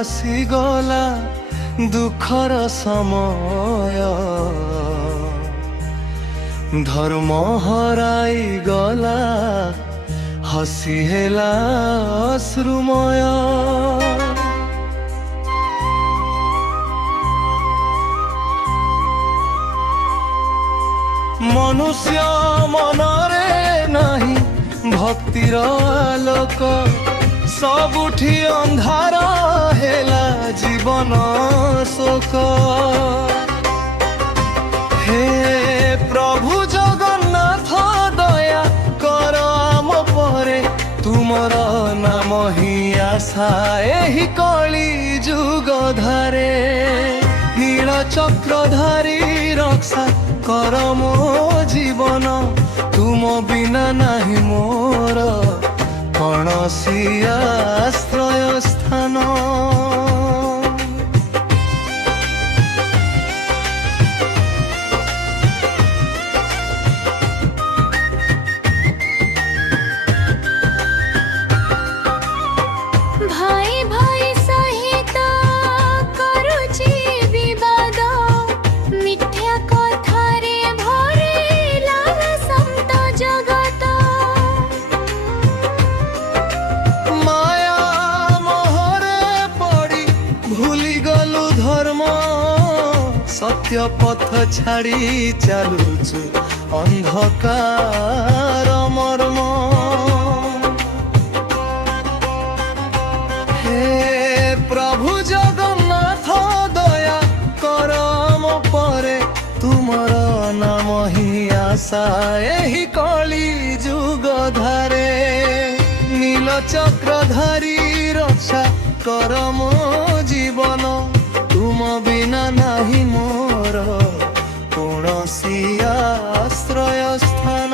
ଆସିଗଲା ଦୁଃଖର ସମୟ, ଧର୍ମ ହରାଇ ଗଲା ହସି ହେଲା ଅଶ୍ରୁମୟ। ମନୁଷ୍ୟ ମନରେ ନାହିଁ ଭକ୍ତିର ଆଲୋକ, ସବୁଠି ଅନ୍ଧାର ହେଲା ଜୀବନ ଶୋକ। ହେ ପ୍ରଭୁ ଜଗନ୍ନାଥ ଦୟା କର ଆମ ପରେ, ତୁମର ନାମ ହିଁ ଆଶା ଏହି କଳି ଯୁଗ ଧାରେ। ନୀଳ ଚକ୍ରଧାରୀ ରକ୍ଷା କର ମୋ ଜୀବନ, ତୁମ ବିନା ନାହିଁ ମୋର କୌଣସି ଆଶ୍ରୟ ସ୍ଥାନ। ସତ୍ୟ ପଥ ଛାଡ଼ି ଚାଲୁଛୁ ଅନ୍ଧକାର ମର୍ମ। ହେ ପ୍ରଭୁ ଜଗନ୍ନାଥ ଦୟା କର ଆମ ପରେ, ତୁମର ନାମ ହିଁ ଆଶା ଏହି କଳି ଯୁଗ ଧାରେ। ନୀଳ ଚକ୍ରଧାରୀ ରକ୍ଷା କର ମୋ ଜୀବନ, ତୁମ ବିନା ନାହିଁ ମୋର କୌଣସି ଆଶ୍ରୟ ସ୍ଥାନ।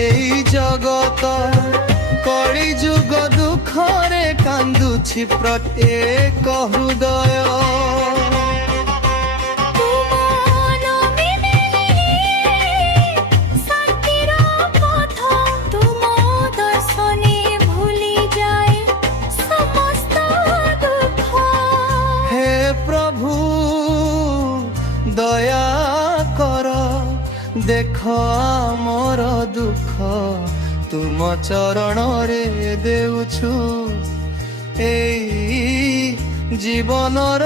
এই জগত কଳି যুগ দুঃখরে কান্দুছি প্রত্যেক হৃদয়। হে প্রভু দয়া কর, দেখ আমার দুঃখ তুম চরণরে দেউছু, এই জীবনর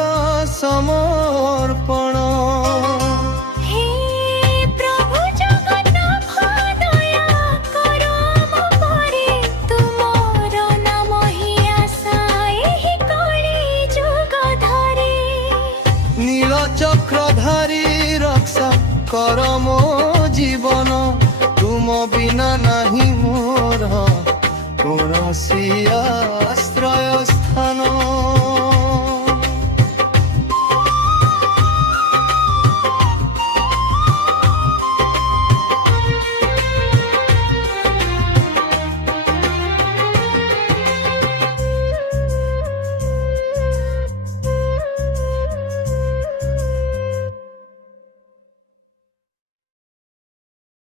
সমর্পণ। নীল চক্রধারী রক্ষা কর মো জীবন, তুম বিনা ନାହିଁ ମୋର କୌଣସି ଆଶ୍ରୟ।